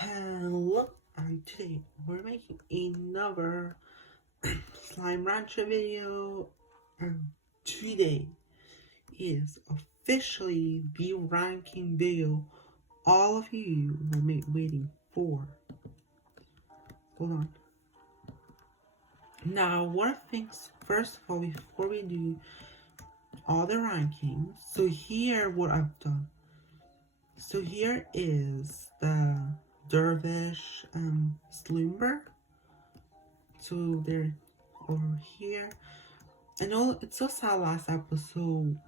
Hello, and today we're making another Slime Rancher video, and today is officially the ranking video all of you were waiting for. Hold on. Now, one of the things, first of all, before we do all the rankings, so here what I've done. So here is the Dervish Slumber. So they're over here. I know it's so sad last episode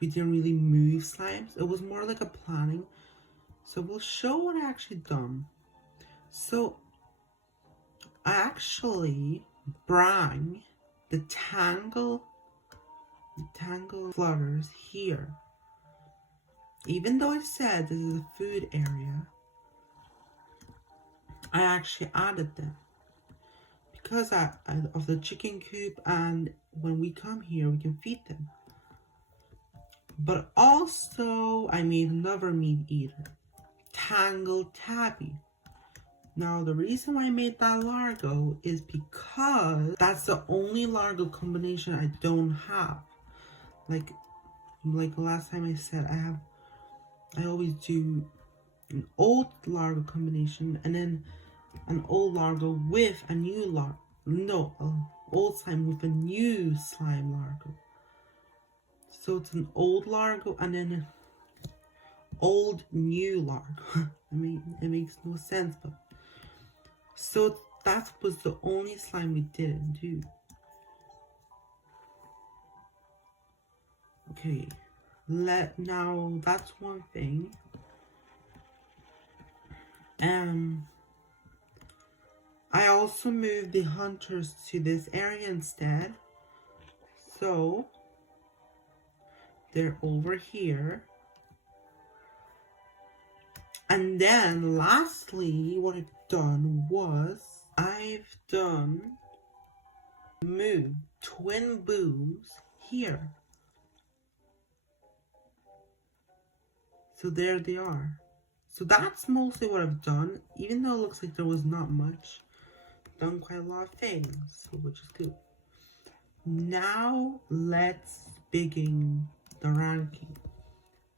we didn't really move slimes. It was more like a planning. So we'll show what I actually done. So I actually bring the tangle flutters here. Even though I said this is a food area, I actually added them. Because of the chicken coop, and when we come here we can feed them. But also I made another meat eater, Tangle Tabby. Now the reason why I made that Largo is because that's the only Largo combination I don't have. Like last time I said, I always do an old Largo combination and then an old Largo with a new Largo. No, old slime with a new slime Largo. So it's an old Largo and then an old new Largo. I mean, it makes no sense, but so that was the only slime we didn't do. Okay, now that's one thing. I also moved the hunters to this area instead. So they're over here. And then lastly, what I've done was moved twin booms here. So there they are. So that's mostly what I've done, even though it looks like there was not much. Done quite a lot of things, which is good. Now let's begin the ranking.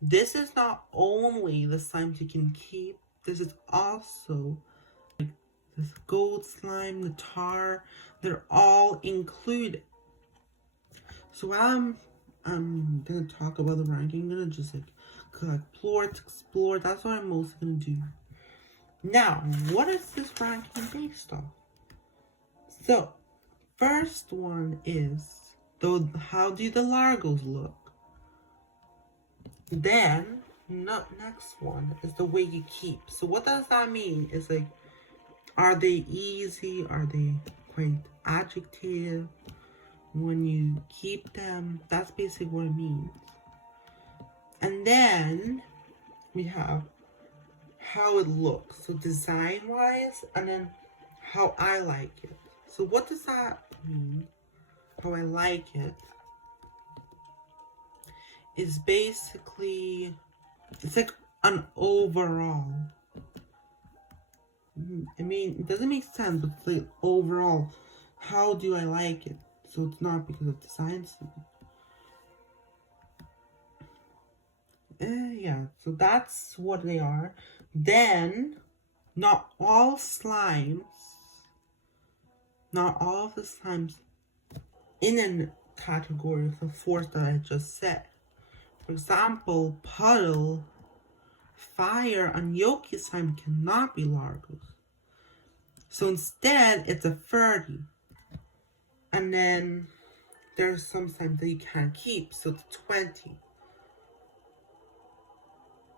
This is not only the slimes you can keep, this is also like this gold slime, the tar, they're all included. So while I'm gonna talk about the ranking, I'm gonna just like explore, that's what I'm mostly gonna do. Now, what is this ranking based off? So, first one is, how do the Largos look? Then, next one is the way you keep. So what does that mean? It's like, are they easy? Are they quite adjective? When you keep them, that's basically what it means. And then, we have how it looks. So design-wise, and then how I like it. So what does that mean? How I like it is basically, it's like an overall. I mean, it doesn't make sense, but it's like overall, how do I like it? So it's not because of design. Yeah, so that's what they are. Then, not all slimes, not all of the slimes in a category of the fourth that I just said. For example, puddle, fire, and Yoki slime cannot be Largos. So instead, it's a 30. And then there's some slimes that you can't keep, so it's 20.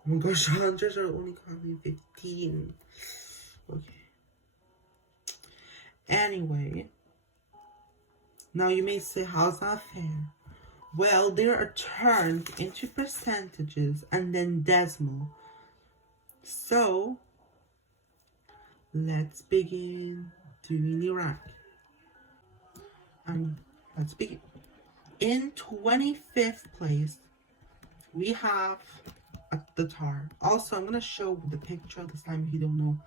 Oh my gosh, hunters are only costing 15. Okay. Anyway, now you may say, how's that fair? Well, they are turned into percentages and then decimal. So, let's begin doing the rank. And let's begin. In 25th place, we have the tar. Also, I'm going to show the picture of the slime if you don't know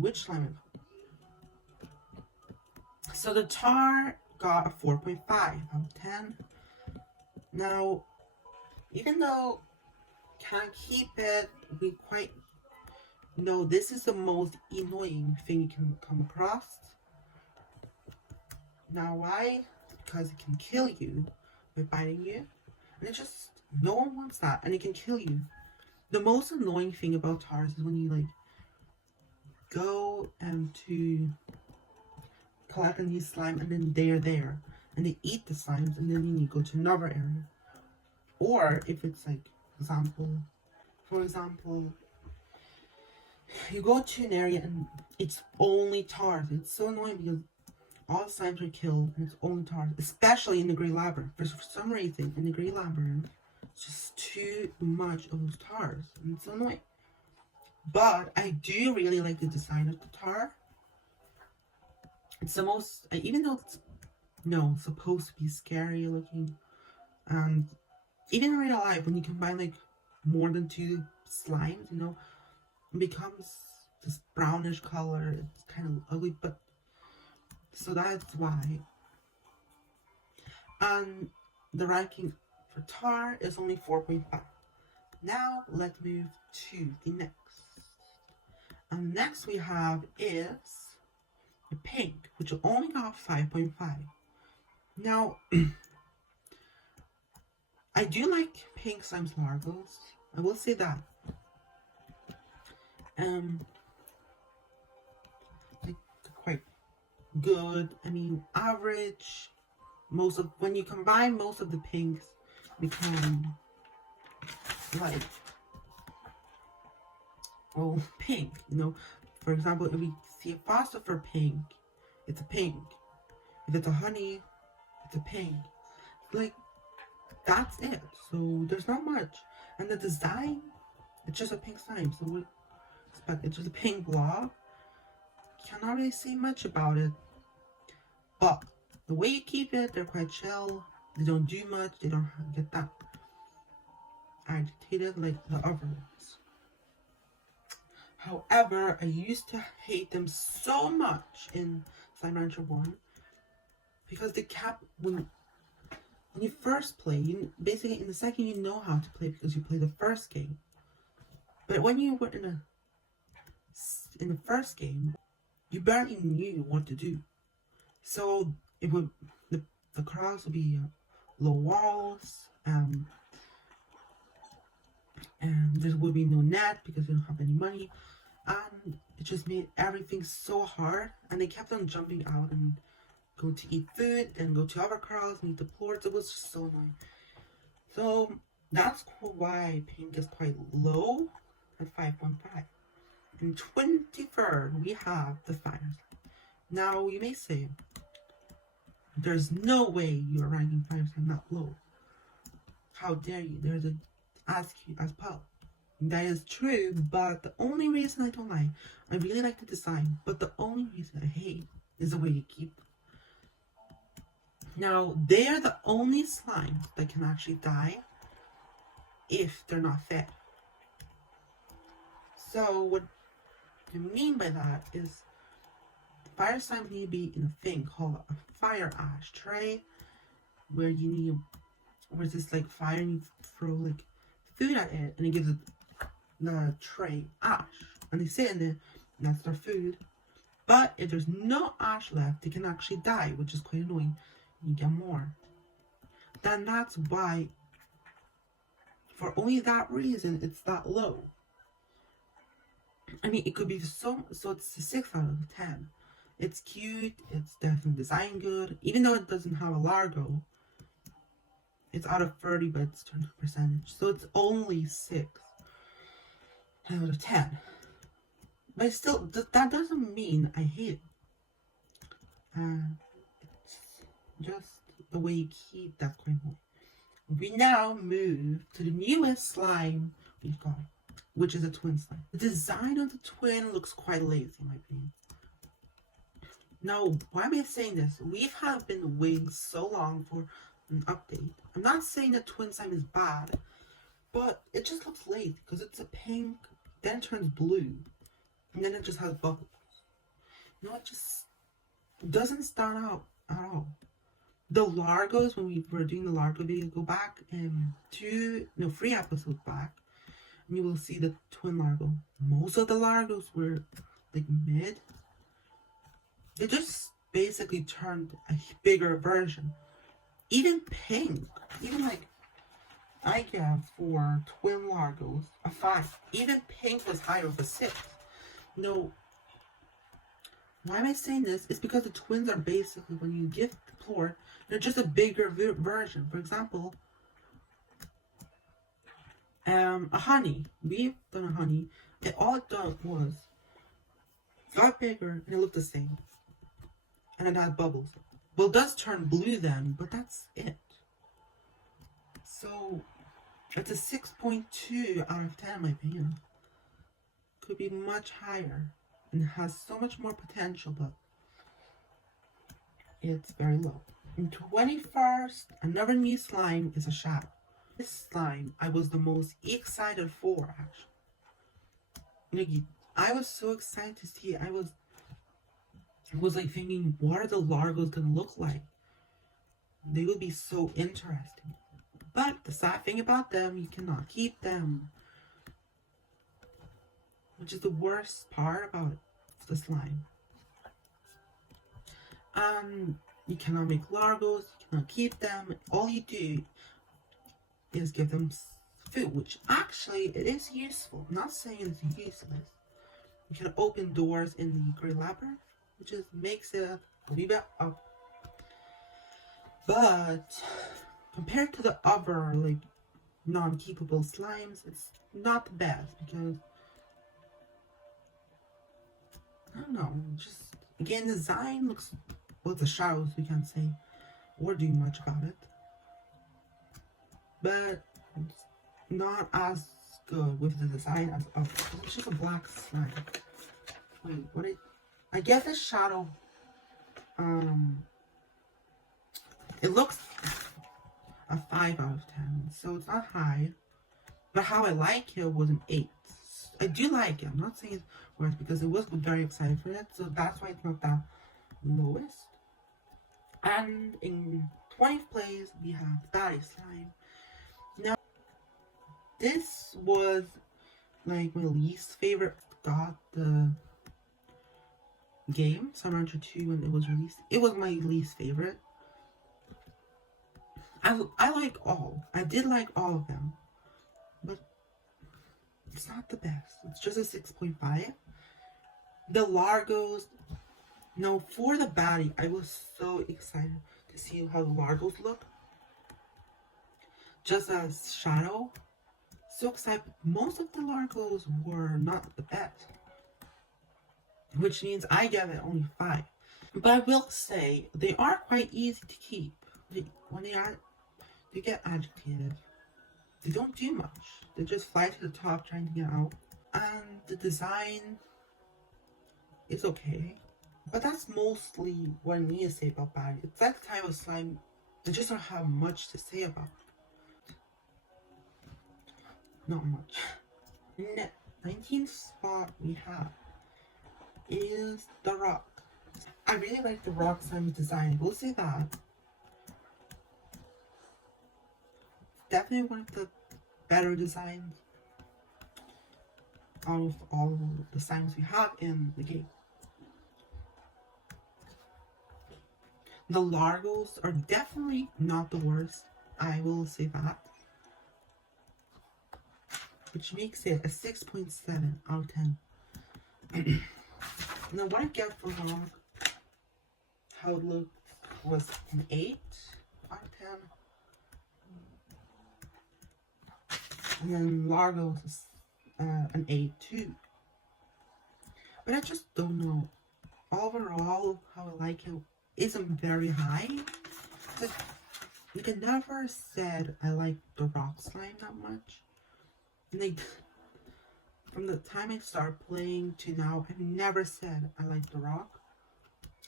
which slime. So the tar got a 4.5 out of 10. Now, even though can't keep it, we quite know this is the most annoying thing you can come across. Now why? Because it can kill you by biting you. And it just, no one wants that. And it can kill you. The most annoying thing about tars is when you like go to collect a new slime and then they're there. And they eat the slimes and then you go to another area. Or if it's like, for example, you go to an area and it's only tars. It's so annoying because all the slimes are killed and it's only tars, especially in the Great Labyrinth. For some reason, in the Great Labyrinth, it's just too much of those tars and it's so annoying. But I do really like the design of the tar. It's the most, even though it's supposed to be scary looking, and even in real life, when you combine like more than 2 slimes, it becomes this brownish color. It's kind of ugly, but so that's why. And the ranking for tar is only 4.5. Now let's move to the next. And next we have is the pink, which only got 5.5. Now, I do like pink slimes Largos. I will say that. Like quite good. I mean, average. When you combine most of the pinks, become like, well, pink. For example, if we see a phosphor pink, it's a pink. If it's a honey, it's a pink. Like, that's it. So there's not much. And the design, it's just a pink slime. So we expect it's just a pink blob. Cannot really say much about it. But the way you keep it, they're quite chill. They don't do much. They don't get that agitated like the other ones. However, I used to hate them so much in Slime Rancher 1 because they kept, when you first play, basically in the second you know how to play because you play the first game. But when you were in the first game, you barely knew what to do. So it would, the crowds would be low walls, and there would be no net because they don't have any money, and it just made everything so hard. And they kept on jumping out and go to eat food, then go to other crowds and eat the plorts. It was just so annoying. So that's why pink is quite low at 5.5. In 23rd, we have the fire slime. Now you may say, there's no way you are ranking fire slime that low. How dare you? There's a ask you as well. That is true, but the only reason I don't like, I really like the design, but the only reason I hate is the way you keep them. Now, they are the only slimes that can actually die if they're not fed. So what I mean by that is fire slimes need to be in a thing called a fire ash tray, where it's this like fire and you throw like food at it and it gives it the tray ash, and they sit in there and that's their food. But if there's no ash left, they can actually die, which is quite annoying. You get more. Then that's why, for only that reason, it's that low. I mean, it could be so it's a 6 out of 10. It's cute, it's definitely designed good, even though it doesn't have a Largo. It's out of 30, but it's turned to percentage, so it's only 6 out of 10. But still, that doesn't mean I hate it. It's just the way you keep that quite annoying. We now move to the newest slime we've got, which is a twin slime. The design of the twin looks quite lazy, in my opinion. Now, why am I saying this? We have been waiting so long for an update. I'm not saying that twin slime is bad, but it just looks lazy because it's a pink, then it turns blue, and then it just has bubbles. it just doesn't stand out at all. The Largos, when we were doing the Largo video, go back 3 episodes back, and you will see the twin Largo. Most of the Largos were like mid. They just basically turned a bigger version. Even Pink, even like I give for twin Largos a 5. Even Pink was higher with a 6. No, why am I saying this? It's because the twins are basically, when you give the floor, they're just a bigger version. For example, a honey. We've done a honey. And all it done was got bigger and it looked the same. And it had bubbles. Well, it does turn blue then, but that's it. So it's a 6.2 out of 10 in my opinion. Could be much higher and has so much more potential, but it's very low. In 21st, another new slime is a shadow. This slime I was the most excited for, actually. I was so excited to see it. I was like thinking, what are the Largos gonna look like? They would be so interesting. But the sad thing about them, you cannot keep them. Which is the worst part about the slime. You cannot make Largos, you cannot keep them. All you do is give them food, which actually it is useful. I'm not saying it's useless. You can open doors in the Great Labyrinth, which just makes it a wee bit up. But compared to the other like non-keepable slimes, it's not the best because I don't know, just again design looks, well, the shadows we can't say or do much about it, but it's not as good with the design as it's just a black slime. Wait, what I guess the shadow it looks a 5 out of 10, so it's not high, but how I like it was an 8. I do like it, I'm not saying it's worse because I was very excited for it, so that's why it's not that lowest. And in 20th place we have Batty Slime. Now this was like my least favorite. Got the game Summer Rancher 2 when it was released. It was my least favorite. I like all. I did like all of them, but it's not the best. It's just a 6.5. The Largos. No, for the Batty, I was so excited to see how the Largos look. Just as Shadow. So excited. Most of the Largos were not the best, which means I gave it only 5. But I will say, they are quite easy to keep. When they get agitated, they don't do much. They just fly to the top trying to get out. And the design is okay. But that's mostly what I need to say about Batty. It's that type of slime I just don't have much to say about. Not much. 19th spot we have is the Rock. I really like the Rock slime design. We'll say that. Definitely one of the better designs out of all the slimes we have in the game. The Largos are definitely not the worst. I will say that. Which makes it a 6.7 out of 10. Now what I get for Rock, how it looked, was an 8 out of 10. And then Largos is an 8 too. But I just don't know. Overall, how I like it isn't very high. Like, I never said I like the Rock slime that much. Like, from the time I started playing to now, I've never said I like the Rock.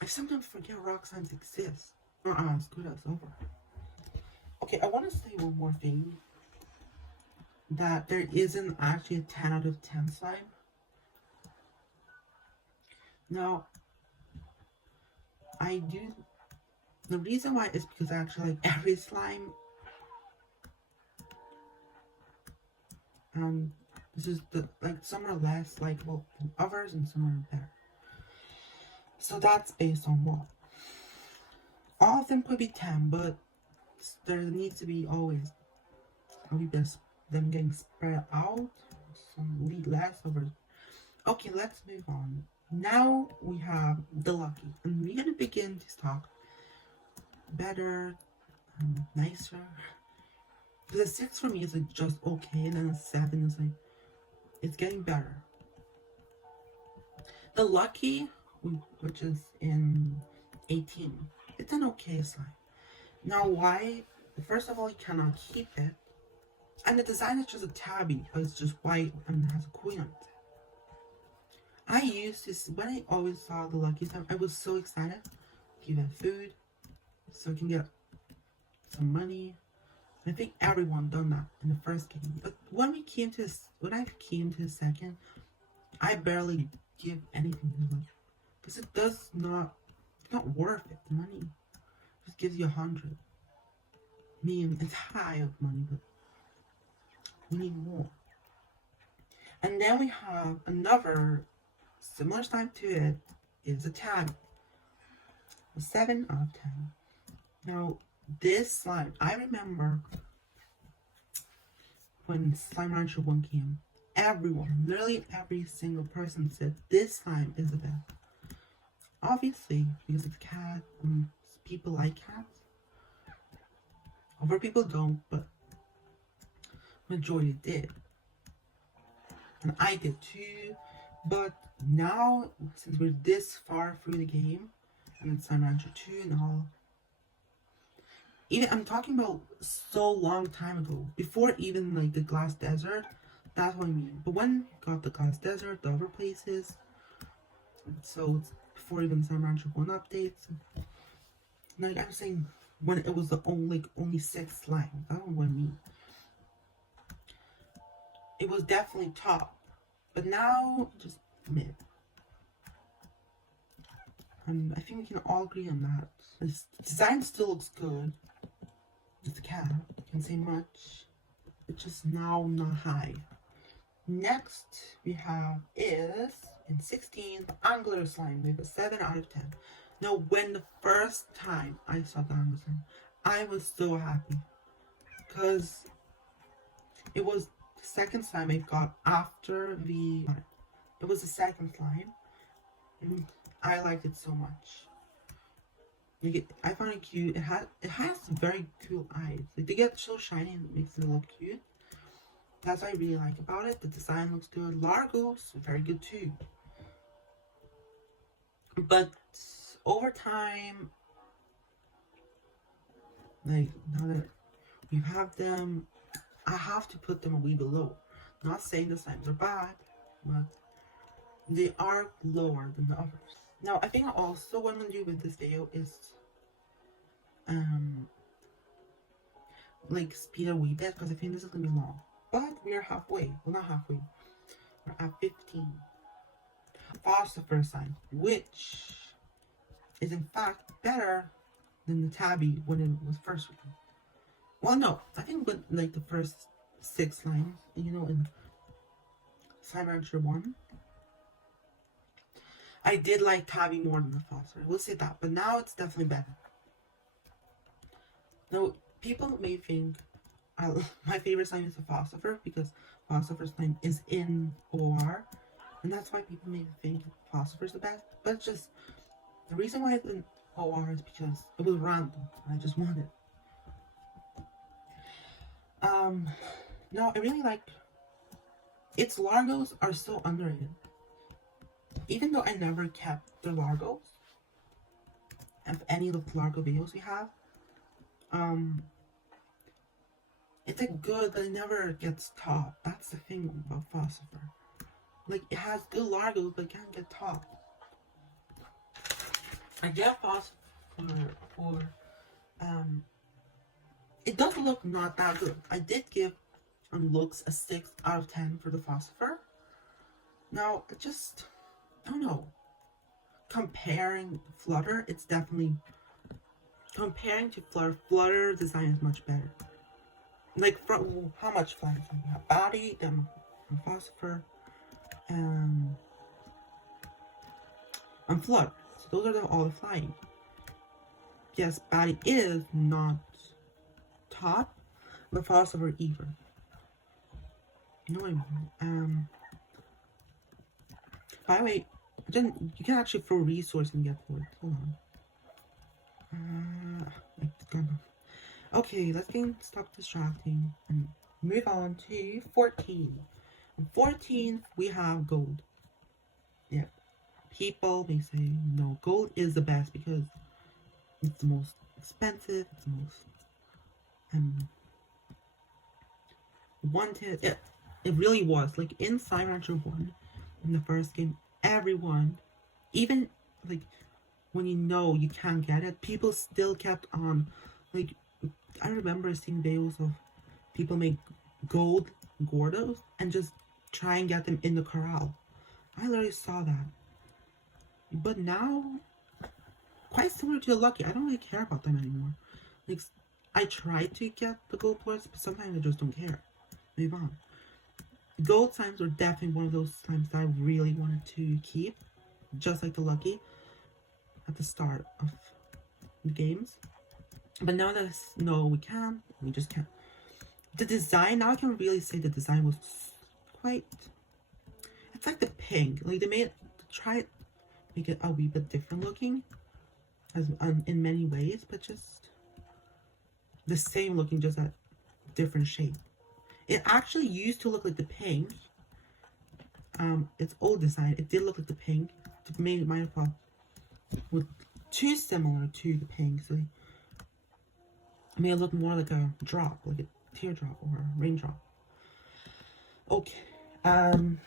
I sometimes forget Rock slimes exist. Not as good as over. Okay, I want to say one more thing. That there isn't actually a 10 out of 10 slime. Now, I do. The reason why is because I actually like every slime. This is like some are less likable than others, and some are better. So that's based on what? All of them could be 10, but there needs to be always them getting spread out. Some lead less over. Okay, let's move on. Now we have the lucky, and we're gonna begin to talk better, nicer. Because a 6 for me is like just okay, and then a 7 is like it's getting better. The lucky, which is in 18, it's an okay slime. Now why? First of all, you cannot keep it, and the design is just a tabby, but it's just white and has a queen on it. I used to, when I always saw the lucky slime, I was so excited. Give it food, so I can get some money. I think everyone done that in the first game. But when I came to the second, I barely give anything to them because it's not worth it. The money just gives you 100. I mean, it's high of money, but we need more. And then we have another similar slime to it is a tag. A 7 out of 10. Now, this slime, I remember when Slime Rancher 1 came, everyone, literally every single person said this slime is the best. Obviously, because it's a cat, and people like cats. Other people don't, but majority did. And I did too. But now, since we're this far through the game, and it's Slime Rancher 2 and all, even I'm talking about so long time ago, before even like the Glass Desert, that's what I mean. But when we got the Glass Desert, the other places, so it's before even Slime Rancher 1 updates, like I'm saying, when it was the only 6 slimes, that's what I mean. It was definitely top, but now just mid. And I think we can all agree on that. The design still looks good. It's a cat, can't say much. It's just now not high. Next we have is in 16 the Angler Slime with a 7 out of 10. Now when the first time I saw the Angler Slime, I was so happy because it was the second slime I got after the. It was the second slime, and I liked it so much. Like I found it cute. It has very cool eyes. Like they get so shiny and it makes it look cute. That's what I really like about it. The design looks good. Largo's very good too. But over time, like now that we have them, I have to put them a wee below. Not saying the slimes are bad, but they are lower than the others. Now I think also what I'm gonna do with this video is like speed a wee bit because I think this is gonna be long. But we are halfway. Well, not halfway. We're at 15. Phosphor sign, which is in fact better than the tabby when it was first written. Well, no, I think with like the first 6 lines, you know, in Slime Rancher 1, I did like tabby more than the phosphor. We'll say that, but now it's definitely better. Now, people may think my favorite slime is the phosphor because phosphor slime is in OR, and that's why people may think phosphor is the best. But it's just the reason why it's in OR is because it was random. And I just wanted it. No, I really like its Largos are so underrated. Even though I never kept the Largos of any of the Largo videos we have, it's a good, but it never gets top. That's the thing about Phosphor. Like, it has good Largos, but it can't get top. I get Phosphor for, it does look not that good. I did give on looks a 6 out of 10 for the Phosphor. Now, it just, I don't know. comparing Flutter, it's definitely comparing to Flutter. Flutter design is much better. Like from how much flags we have? Body, then Phosphor, and Flutter. So those are all the flying. Yes, Body is not top, but Phosphor either. No, by the way, you can actually throw resource and get points. Hold on. It's gonna. Okay, let's stop distracting and move on to 14. On 14, we have gold. Yeah, people may say no, gold is the best because it's the most expensive. It's the most wanted. It really was like in Slime Rancher 1 in the first game. Everyone, even like when you know you can't get it, people still kept on. Like I remember seeing videos of people make gold Gordos and just try and get them in the corral. I literally saw that. But now, quite similar to the Lucky, I don't really care about them anymore. Like I try to get the gold parts, but sometimes I just don't care. Move on. Gold slimes were definitely one of those slimes that I really wanted to keep, just like the Lucky at the start of the games. But now that no, we can, we just can't. The design, now I can really say the design was quite, it's like the pink. Like they try to make it a wee bit different looking, as in many ways, but just the same looking, just a different shape. It actually used to look like the pink. Its old design, it did look like the pink. It made it might have look too similar to the pink, so it made it look more like a drop, like a teardrop or a raindrop. Okay. In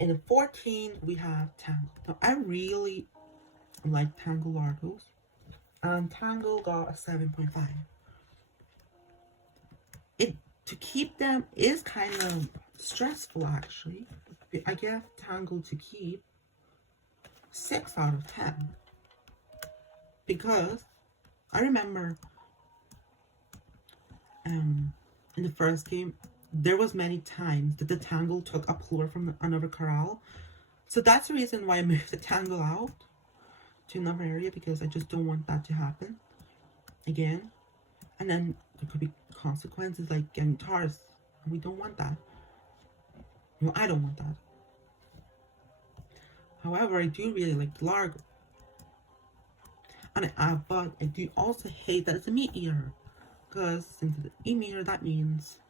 the 14 we have Tangle. Now I really like Tangle Largos. Tangle got a 7.5. To keep them is kind of stressful actually. I gave Tangle to keep 6 out of 10. Because I remember in the first game there was many times that the Tangle took a Plur from another corral. So that's the reason why I moved the Tangle out to another area, because I just don't want that to happen again. And then there could be consequences like getting TARS, and we don't want that. Well, I don't want that. However, I do really like the Largo. But I do also hate that it's a meat eater. Because since it's a meat eater, that means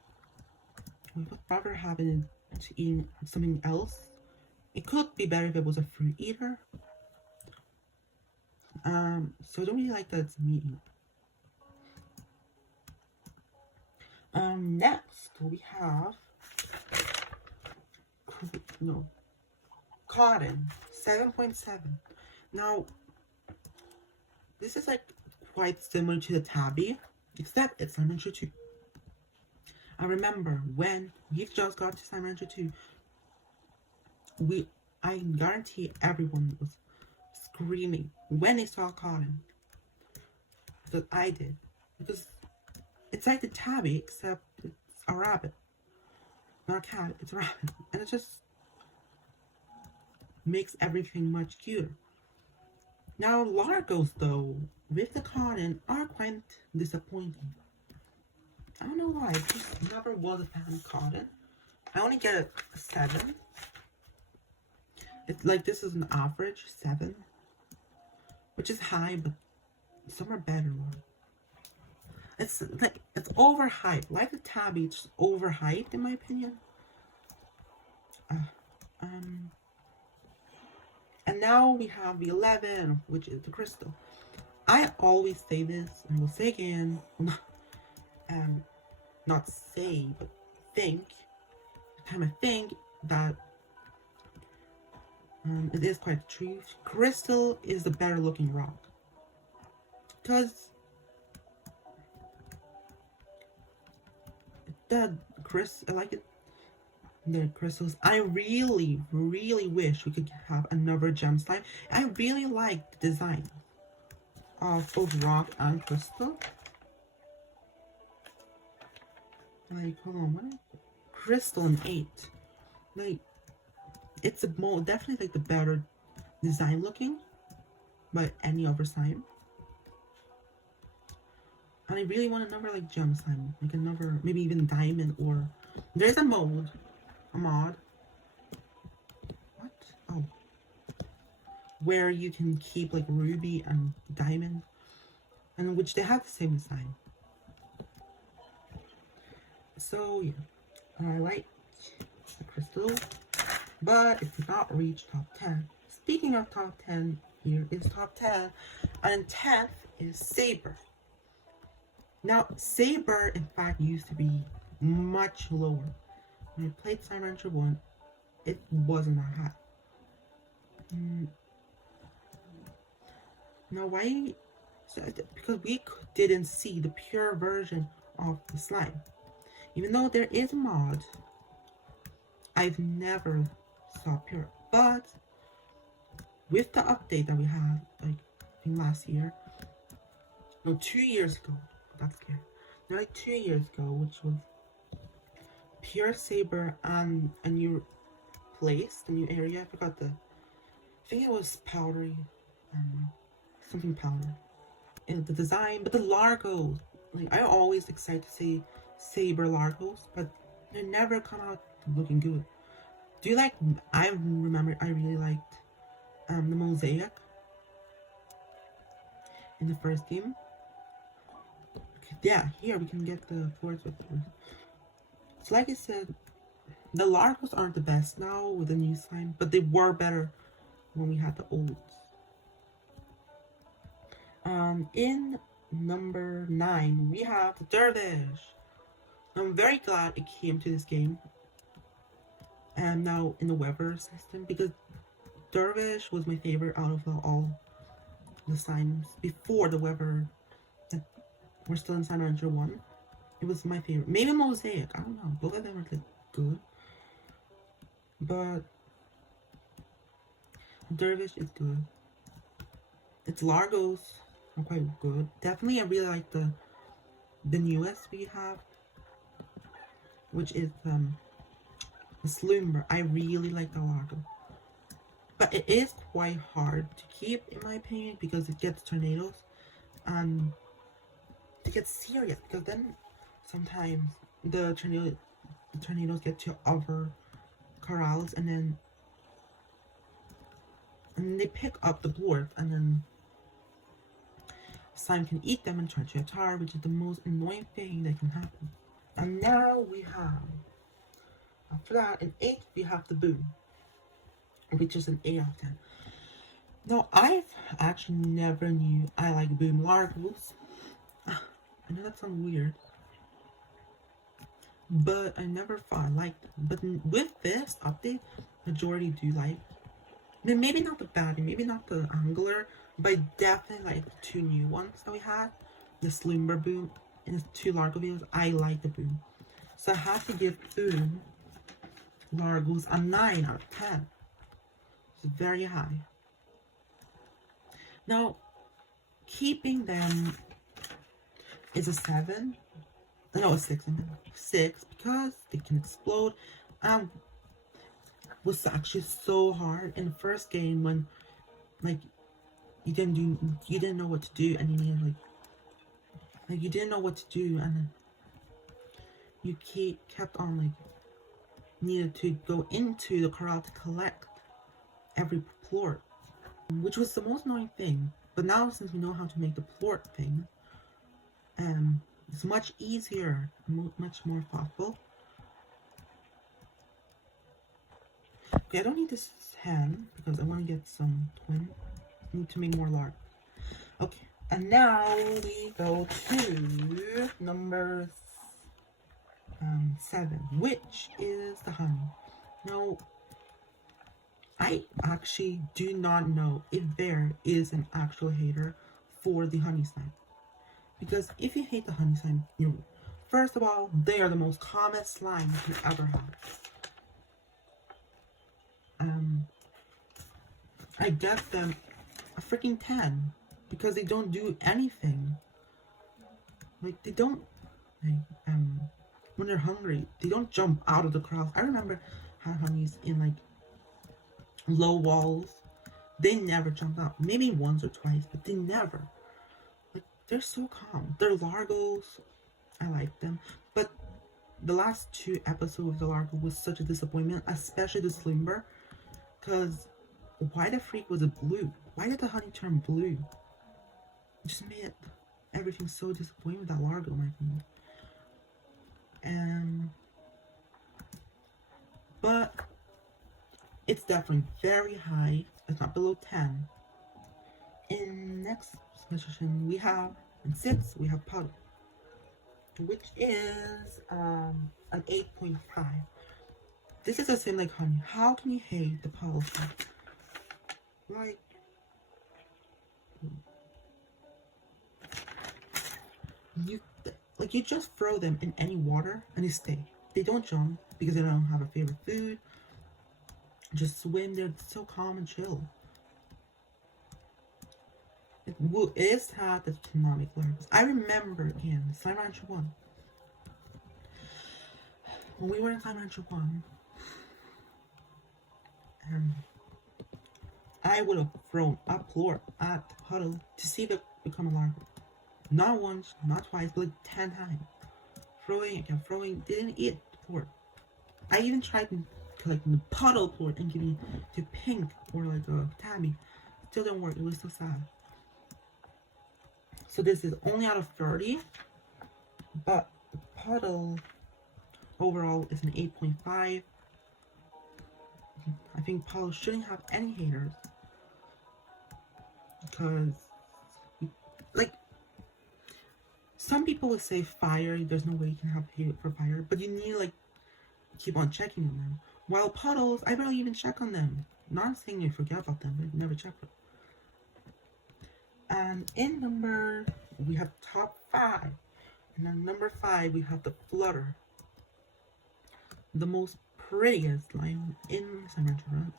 we would rather have it to eat something else. It could be better if it was a fruit eater. So I don't really like that it's a meat eater. Next we have Cotton 7.7. Now this is like quite similar to the Tabby, except it's Slime Rancher 2. I remember when we just got to Slime Rancher 2, I guarantee everyone was screaming when they saw Cotton. Because I did. Because it's like the Tabby, except it's a rabbit. Not a cat, it's a rabbit. And it just makes everything much cuter. Now, Largos, though, with the Cotton, are quite disappointing. I don't know why, I just never was a fan of Cotton. I only get a 7. It's like this is an average 7, which is high, but some are better ones. It's like, it's overhyped. Like the Tabby, it's just overhyped in my opinion. And now we have the 11, which is the Crystal. I always say this, and will say again, not say, but think, every time I think that it is quite the truth. Crystal is the better looking rock. Because I like it. the crystals. I really, really wish we could have another gem slime. I really like the design of both rock and crystal. Like, hold on, what is it? Crystal and 8. Like, it's a more definitely like the better design looking by any other slime. And I really want another like gem slime, like another maybe even diamond, or there's a mod. What? Oh, where you can keep like ruby and diamond, and which they have the same design. So yeah, I like the crystal, but it did not reach top 10. Speaking of top 10, here is top 10, and 10th is Saber. Now, Saber, in fact, used to be much lower. When I played Slime Rancher 1, it wasn't that high. Now, why? So, because we didn't see the pure version of the slime. Even though there is a mod, I've never saw pure. But with the update that we had, like, I think last year, no, 2 years ago, that's scary. No, like 2 years ago, which was Pure Saber and a new place, the new area. I forgot I think it was powdery, something powder. And the design, but the Largos, like I always excited to see Saber Largos, but they never come out looking good. Do you like? I remember I really liked the mosaic in the first game. Yeah, here we can get the floors with them. So like I said, the Largos aren't the best now with the new slime, but they were better when we had the olds. In number 9, we have the Dervish. I'm very glad it came to this game. And now in the weather system, because Dervish was my favorite out of all the slimes before the weather. We're still in Slime Rancher 1. It was my favorite. Maybe Mosaic. I don't know. Both of them are like good. But Dervish is good. Its Largos are quite good. Definitely I really like the newest we have, which is the Slumber. I really like the Largo. But it is quite hard to keep in my opinion because it gets tornadoes and it gets serious because then sometimes the tornadoes get to other corrals and they pick up the dwarf and then slime can eat them and turn to a tar, which is the most annoying thing that can happen. And now we have, after that, in 8th we have the Boom, which is an 8 out of 10. Now I've actually never knew I like Boom Largos. I know that sounds weird, but I never thought I liked them. But with this update, majority do like. Maybe not the baddie, maybe not the angler, but I definitely like the 2 new ones that we had. The Slumber Boom and the 2 Largo videos. I like the Boom. So I have to give Boom Largos a 9 out of 10. It's very high. Now, keeping them is a 7. No, a 6. I mean 6 because they can explode. Was actually so hard in the first game when like you didn't know what to do and you needed like you didn't know what to do and then you kept on like needed to go into the corral to collect every plort, which was the most annoying thing. But now since we know how to make the plort thing, it's much easier, much more thoughtful. Okay, I don't need this hand because I want to get some twin. I need to make more large. Okay, and now we go to number 7, which is the honey. Now, I actually do not know if there is an actual hater for the honey slime. Because if you hate the honey slime, first of all, they are the most common slime you ever have. I get them a freaking 10 because they don't do anything. Like, they don't, like, when they're hungry, they don't jump out of the crowd. I remember how honeys in, like, low walls, they never jump out. Maybe once or twice, but they never. Like, they're so calm. They're Largos. I like them. But the last 2 episodes of the Largo was such a disappointment, especially the Slimber. Because why the freak was it blue? Why did the honey turn blue? It just made everything so disappointing with that Largo, in my opinion. But it's definitely very high. It's not below 10. In next position we have, in 6th we have Puddle, which is an 8.5. This is the same like honey. How can you hate the Puddle? Like, you just throw them in any water and they stay. They don't jump because they don't have a favorite food. Just swim. They're so calm and chill. It is sad that you cannot make larvas. I remember again, Slime Rancher 1. When we were in Slime Rancher 1, I would have thrown a plort at the puddle to see if it become a larva. Not once, not twice, but like 10 times. Throwing again, throwing, didn't eat the plort. I even tried collecting the puddle plort and giving it to Pink or like a Tabby. Still didn't work. It was so sad. So this is only out of 30, but the puddle overall is an 8.5. I think puddle shouldn't have any haters because, like, some people would say fire, there's no way you can have hate for fire, but you need like keep on checking on them. While puddles, I barely even check on them. Not saying you forget about them, but never check them. And in number, we have top 5. And then number 5, we have the Flutter. The most prettiest slime in Slime Rancher.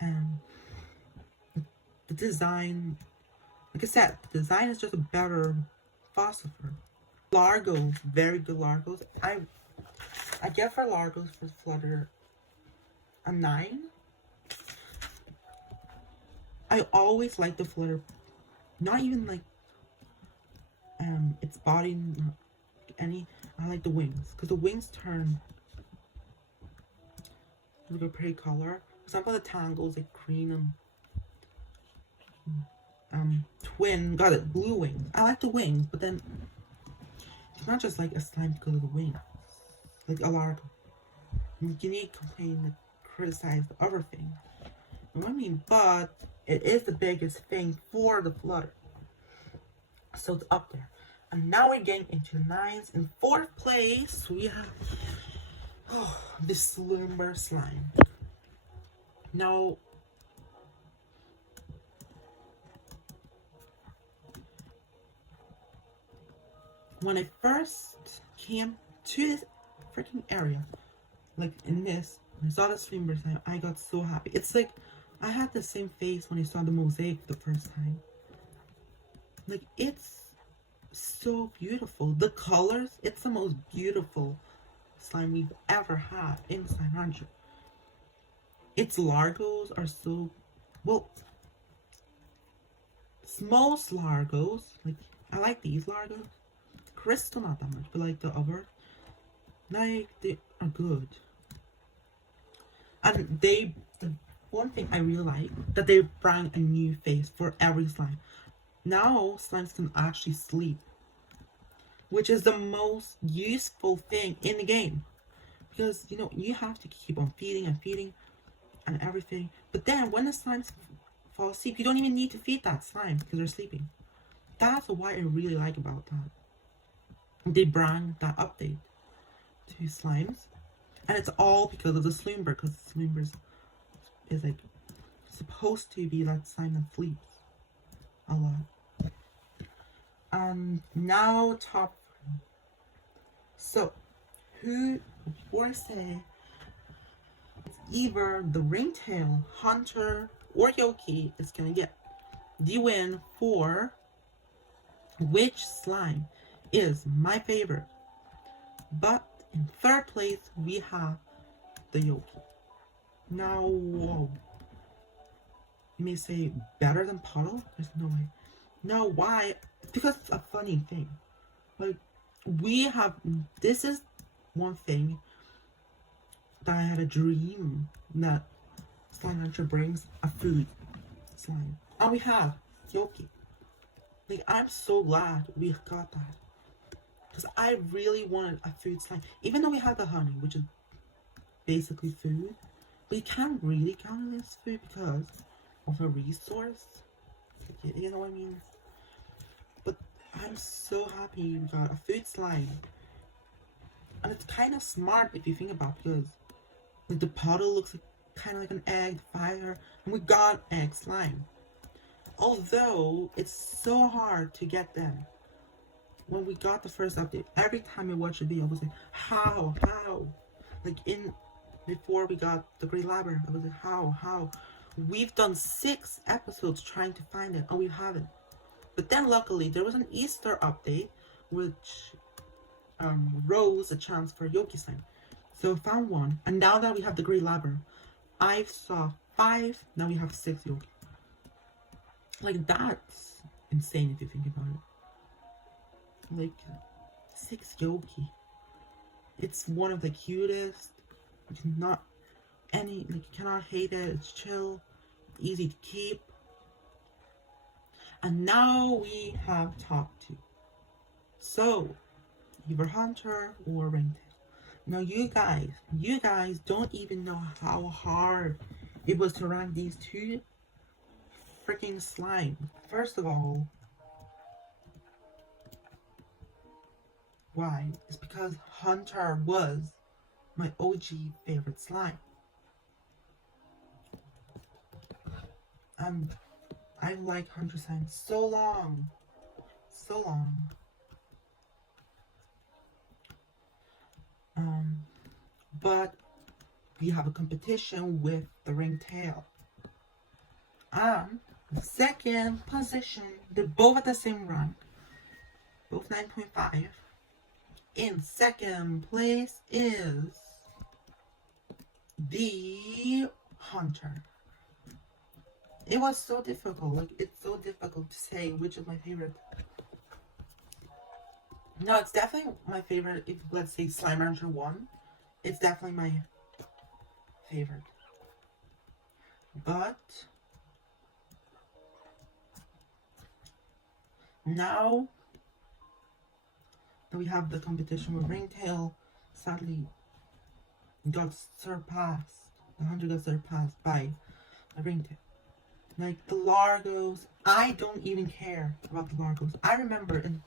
And the design, like I said, the design is just a better phosphor. Largos, very good Largos. I get for Largos for Flutter a 9. I always like the Flutter, not even like its body, not any. I like the wings because the wings turn like a pretty color. For example, the Tangles like cream and twin got it blue wings. I like the wings, but then it's not just like a slime because of the wings. Like a Largo, you need to complain, like, criticize the other things. You know what I mean? But it is the biggest thing for the Flutter, so it's up there. And now we're getting into the 9s. In 4th place, we have the Slimber Slime. Now, when I first came to this freaking area, like in this, when I saw the Slimber Slime, I got so happy. It's like I had the same face when I saw the mosaic the first time. Like, it's so beautiful. The colors, it's the most beautiful slime we've ever had in Slime Rancher. Its Largos are so, well, most Largos, like, I like these Largos. Crystal, not that much, but like the other, like, they are good. And the one thing I really like, that they bring a new face for every slime. Now, slimes can actually sleep, which is the most useful thing in the game. Because, you know, you have to keep on feeding and feeding and everything. But then, when the slimes fall asleep, you don't even need to feed that slime because they're sleeping. That's what I really like about that. They bring that update to slimes. And it's all because of the Slimber, because Slimber is like supposed to be that slime that sleeps a lot. Now top 3. So, who, before I say either the ringtail, hunter, or Yoki is gonna get the win for which slime is my favorite. But in third place, we have the Yoki. Now, whoa. You may say, better than Puddle? There's no way. Now, why? Because it's a funny thing. Like, this is one thing that I had a dream that Slime Rancher brings a food slime. And we have Yoki. Like, I'm so glad we got that. Because I really wanted a food slime. Even though we have the honey, which is basically food. But you can't really count it as food because of a resource. You know what I mean? But I'm so happy we got a food slime. And it's kind of smart if you think about it, because like the puddle looks like, kind of like an egg, fire, and we got egg slime. Although it's so hard to get them. When we got the first update, every time I watched a video, I was like, how? Like before we got the Great Labyrinth, I was like, how? We've done 6 episodes trying to find it, and we haven't. But then luckily, there was an Easter update, which rose a chance for Yoki slime. So I found one, and now that we have the Great Labyrinth, I saw 5, now we have 6 Yoki. Like, that's insane if you think about it. Like, 6 Yoki. It's one of the cutest. You cannot hate it. It's chill, easy to keep. And now we have top 2. So, either Hunter or Ringtail. Now you guys don't even know how hard it was to rank these 2 freaking slimes. First of all, why? It's because Hunter was my OG favorite slime. I like Hunter slime so long. But we have a competition with the Ringtail. Second position, they're both at the same rank, both 9.5. In second place is the Hunter. It was so difficult. Like, it's so difficult to say which is my favorite. No, it's definitely my favorite. If let's say Slime Rancher 1, it's definitely my favorite. But now that we have the competition with Ringtail, sadly got surpassed. The Hunter got surpassed by the Ringtail. Like the Largos, I don't even care about the Largos. I remember in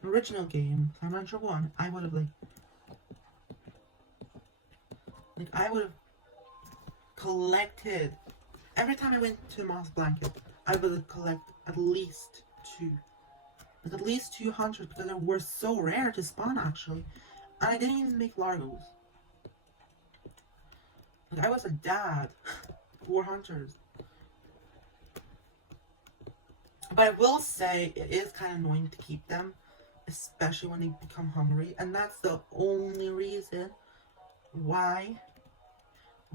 the original game, Slime Rancher 1, I would have I would have collected, every time I went to Moss Blanket, I would collect at least 2. Like at least 2 Hunters, because they were so rare to spawn actually. And I didn't even make Largos. Like I was a dad for Hunters. But I will say, it is kind of annoying to keep them, especially when they become hungry. And that's the only reason why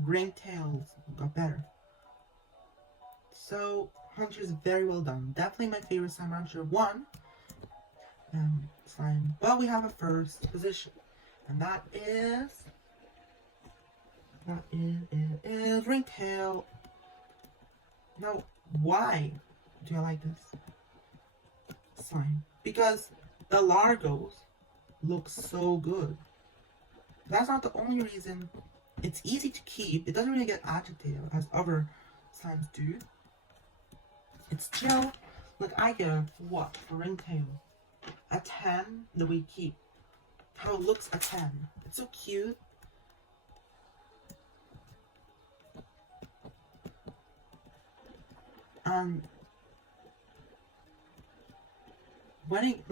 Ringtails got better. So, Hunter is very well done. Definitely my favorite Slime Rancher 1 slime. But we have a first position. And that is Ringtail. Now, why do I like this slime? Because the Largos look so good. That's not the only reason. It's easy to keep. It doesn't really get agitated as other slimes do. It's chill. Like I give what for Ringtail? A 10 that we keep. How it looks a 10. It's so cute. When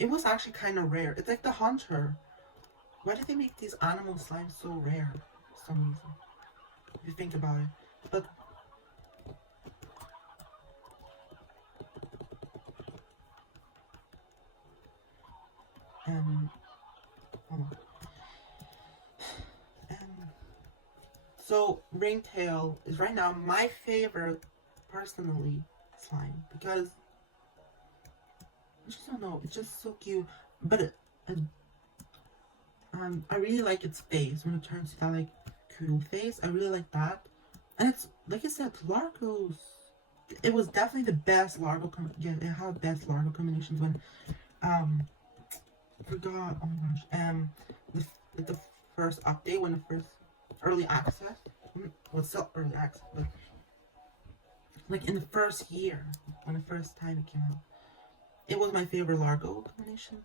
it was actually kind of rare. It's like the Hunter. Why did they make these animal slimes so rare for some reason? if you think about it. But hold on. So Ringtail is right now my favorite, personally, slime, because I just don't know, it's just so cute. But I really like its face when it turns to that like cool face. I really like that, and it's like I said, Largo's. It was definitely the best Largo. Yeah, it had best Largo combinations when I forgot. Oh my gosh. The first update, when the first early access. Well, it's still early access, but like in the first year, when the first time it came out, it was my favorite Largo combination.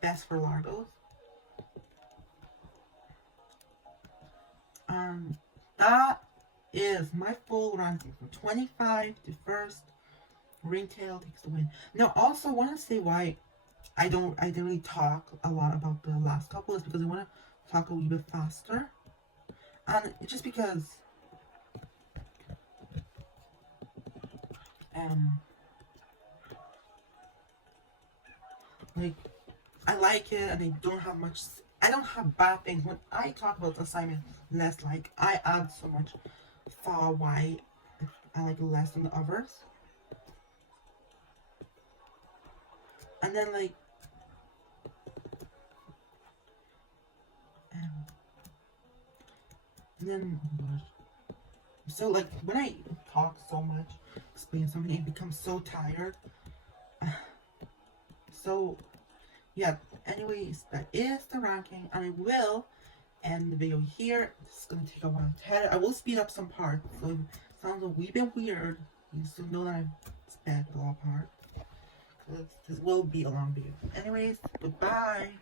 Best for Largos. That is my full ranking from 25 to first. Ringtail takes the win. Now, also want to say why I didn't really talk a lot about the last couple is because I want to talk a little bit faster, and it's just because like I like it, and I don't have bad things when I talk about the assignment less. Like I add so much far why I like less than the others, and then like and then oh gosh. So like when I talk so much, explain something, it becomes so tired. So yeah, anyways, that is the ranking, and I will end the video here. This is gonna take a while to edit. I will speed up some parts, so if it sounds a wee bit weird, you still know that I've sped a lot of parts, because this will be a long video. Anyways, goodbye.